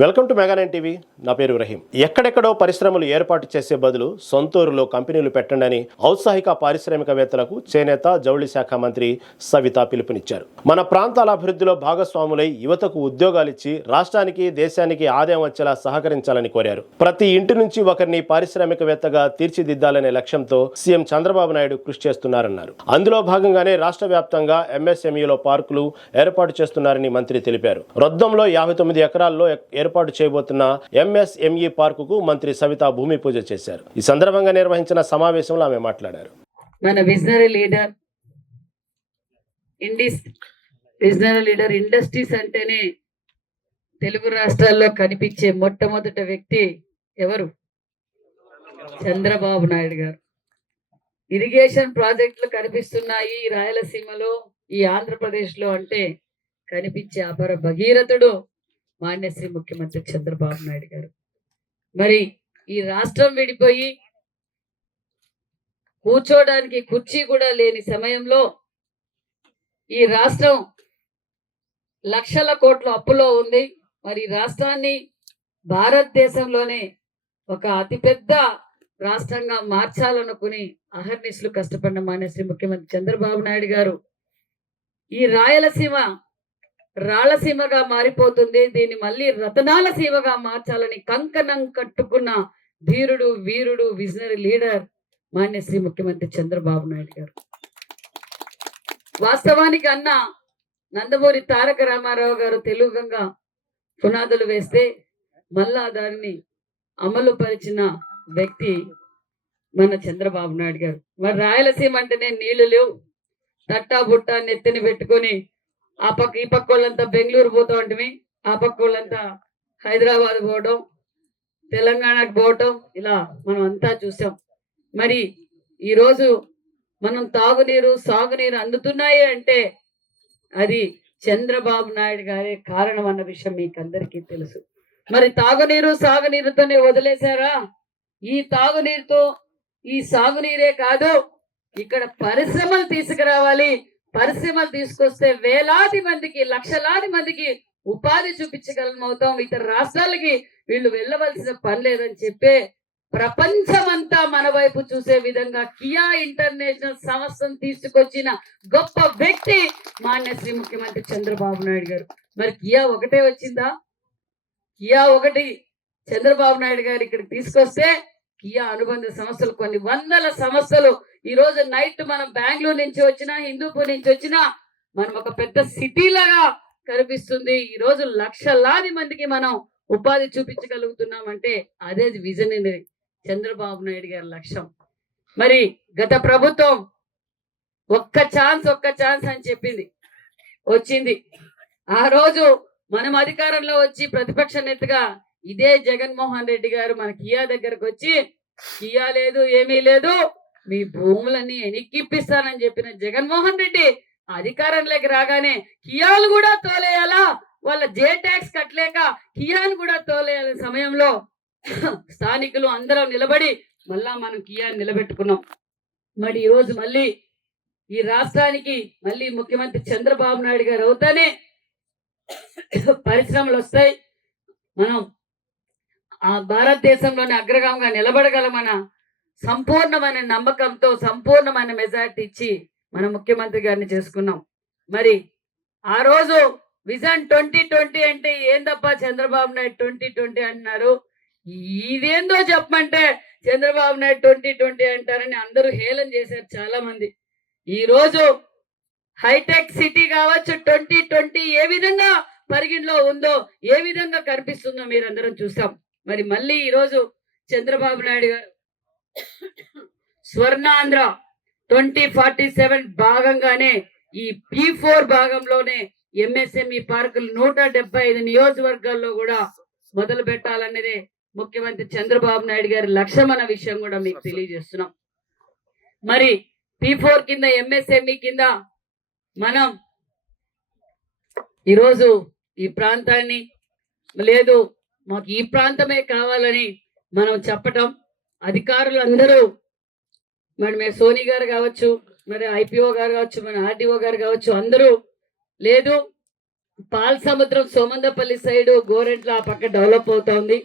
Welcome to మెగా9 TV. నా పేరు రహీం. ఎక్కడెక్కడో పరిశ్రమలు ఏర్పాటు చేసే బదులు సొంతూరులో కంపెనీలు పెట్టండి ఔత్సాహిక పారిశ్రామికవేత్తలకు చేనేత జౌళి శాఖ మంత్రి సవిత పిలుపునిచ్చారు. మన ప్రాంతాల అభివృద్ధిలో భాగస్వాములై యువతకు ఉద్యోగాలిచ్చి రాష్ట్రానికి దేశానికి ఆదాయం వచ్చేలా సహకరించాలని కోరారు. ప్రతి ఇంటి నుంచి ఒకరిని పారిశ్రామికవేత్తగా తీర్చిదిద్దాలనే లక్ష్యంతో సీఎం చంద్రబాబు నాయుడు కృషి చేస్తున్నారన్నారు. అందులో భాగంగానే రాష్ట్ర వ్యాప్తంగా ఎంఎస్ఎంఈలో పార్కులు ఏర్పాటు చేస్తున్నారని మంత్రి తెలిపారు. రొద్దంలో 59 ఎకరాల్లో ఏర్పాటు చేయబోతున్న ఎంఎస్ఎంఈ పార్కుకు మంత్రి సవిత భూమి పూజ చేశారు. ఈ సందర్భంగా నిర్వహించిన సమావేశంలో ఆమె మాట్లాడారు. మన విజనరీ లీడర్ ఇండస్ట్రీస్ అంటేనే తెలుగు రాష్ట్రాల్లో కనిపించే మొట్టమొదటి వ్యక్తి ఎవరు? చంద్రబాబు నాయుడు గారు. ఇరిగేషన్ ప్రాజెక్టులు కనిపిస్తున్నాయి రాయలసీమలో, ఈ ఆంధ్రప్రదేశ్లో అంటే కనిపించే అపర భగీరథుడు మాన్యశ్రీ ముఖ్యమంత్రి చంద్రబాబు నాయుడు గారు. మరి ఈ రాష్ట్రం విడిపోయి కూర్చోడానికి కుర్చీ కూడా లేని సమయంలో ఈ రాష్ట్రం లక్షల కోట్ల అప్పులో ఉంది. మరి రాష్ట్రాన్ని భారతదేశంలోనే ఒక అతిపెద్ద రాష్ట్రంగా మార్చాలనుకుని అహర్నిశలు కష్టపడిన మాన్యశ్రీ ముఖ్యమంత్రి చంద్రబాబు నాయుడు గారు ఈ రాయలసీమ రాళ్లసీమగా మారిపోతుంది, దీన్ని మళ్ళీ రతనాల సీమగా మార్చాలని కంకణం కట్టుకున్న ధీరుడు, వీరుడు, విజనరీ లీడర్ మాన్యశ్రీ ముఖ్యమంత్రి చంద్రబాబు నాయుడు గారు. వాస్తవానికి అన్న నందమూరి తారక రామారావు గారు తెలుగుగా పునాదులు వేస్తే మళ్ళా దానిని అమలు పరిచిన వ్యక్తి మన చంద్రబాబు నాయుడు గారు. మరి రాయలసీమ అంటేనే నీళ్లు లేవు, తట్టా బుట్ట నెత్తిని పెట్టుకొని ఆ పక్క ఈ పక్క వాళ్ళంతా బెంగళూరు పోతా ఉంటే, ఆ పక్క వాళ్ళంతా హైదరాబాద్ పోవడం, తెలంగాణకు పోవటం, ఇలా మనం అంతా చూసాం. మరి ఈరోజు మనం తాగునీరు సాగునీరు అందుతున్నాయి అంటే అది చంద్రబాబు నాయుడు గారే కారణం అన్న విషయం మీకు అందరికీ తెలుసు. మరి తాగునీరు సాగునీరుతోనే వదిలేశారా? ఈ తాగునీరుతో ఈ సాగునీరే కాదు, ఇక్కడ పరిశ్రమలు తీసుకురావాలి. పరిశ్రమలు తీసుకొస్తే వేలాది మందికి, లక్షలాది మందికి ఉపాధి చూపించగలమవుతాం. ఇతర రాష్ట్రాలకి వీళ్ళు వెళ్ళవలసిన పని లేదని చెప్పే ప్రపంచమంతా మన వైపు చూసే విధంగా కియా ఇంటర్నేషనల్ సంస్థను తీసుకొచ్చిన గొప్ప వ్యక్తి మాన్యశ్రీ ముఖ్యమంత్రి చంద్రబాబు నాయుడు గారు. మరి కియా ఒకటే వచ్చిందా? కియా ఒకటి చంద్రబాబు నాయుడు గారు ఇక్కడికి తీసుకొస్తే కియా అనుబంధ సంస్థలు కొన్ని వందల సంస్థలు ఈ రోజు నైట్ మనం బెంగళూరు నుంచి వచ్చినా, హిందూపూర్ నుంచి వచ్చినా మనం ఒక పెద్ద సిటీ లాగా కనిపిస్తుంది. ఈ రోజు లక్షలాది మందికి మనం ఉపాధి చూపించగలుగుతున్నామంటే అదే విజనరీ చంద్రబాబు నాయుడు గారి లక్ష్యం. మరి గత ప్రభుత్వం ఒక్క ఛాన్స్ అని చెప్పింది, వచ్చింది. ఆ రోజు మనం అధికారంలో వచ్చి ప్రతిపక్ష నేతగా ఇదే జగన్మోహన్ రెడ్డి గారు మన కియా దగ్గరకు వచ్చి, కియా లేదు ఏమీ లేదు, మీ భూములన్నీ ఎనిక్కిప్పిస్తానని చెప్పిన జగన్మోహన్ రెడ్డి అధికారంలోకి రాగానే కియాలు కూడా తోలేయాలా, వాళ్ళ జే ట్యాక్స్ కట్టలేక కియాను కూడా తోలేయాలనే సమయంలో స్థానికులు అందరం నిలబడి మళ్ళా మనం కియాని నిలబెట్టుకున్నాం. మరి ఈరోజు మళ్ళీ ఈ రాష్ట్రానికి మళ్ళీ ముఖ్యమంత్రి చంద్రబాబు నాయుడు గారు అవుతానే పరిశ్రమలు వస్తాయి. మనం ఆ భారతదేశంలోని అగ్రగామిగా నిలబడగలమన్న సంపూర్ణమైన నమ్మకంతో సంపూర్ణమైన మెజారిటీ ఇచ్చి మన ముఖ్యమంత్రి గారిని చేసుకున్నాం. మరి ఆ రోజు విజన్ 2020 అంటే ఏందప్పా చంద్రబాబు నాయుడు 2020 అంటున్నారు, ఇదేందో చెప్పమంటే చంద్రబాబు నాయుడు 2020 అంటారని అందరూ హేళన చేశారు చాలా మంది. ఈ రోజు హైటెక్ సిటీ కావచ్చు 2020 ఏ విధంగా పరిగిణలో ఉందో, ఏ విధంగా కనిపిస్తుందో మీరందరం చూసాం. మరి మళ్ళీ ఈరోజు చంద్రబాబు నాయుడు గారు స్వర్ణాంధ్ర 2047 భాగంగానే ఈ P4 భాగంలోనే ఎంఎస్ఎంఈ పార్కులు 175 నియోజకవర్గాల్లో కూడా మొదలు పెట్టాలనేదే ముఖ్యమంత్రి చంద్రబాబు నాయుడు గారి లక్ష్యం అన్న విషయం కూడా మీకు తెలియజేస్తున్నాం. మరి P4 కింద ఎంఎస్ఎంఈ కింద మనం ఈరోజు ఈ ప్రాంతాన్ని లేదు మాకు ఈ ప్రాంతమే కావాలని మనం చెప్పటం, అధికారులు అందరూ మరి సోని గారు కావచ్చు, మరి ఐపీఓ గారు కావచ్చు, మన ఆర్డీఓ గారు కావచ్చు, అందరూ లేదు పాల్ సముద్రం సోమందపల్లి సైడ్ గోరెంట్ల ఆ పక్క డెవలప్ అవుతా ఉంది.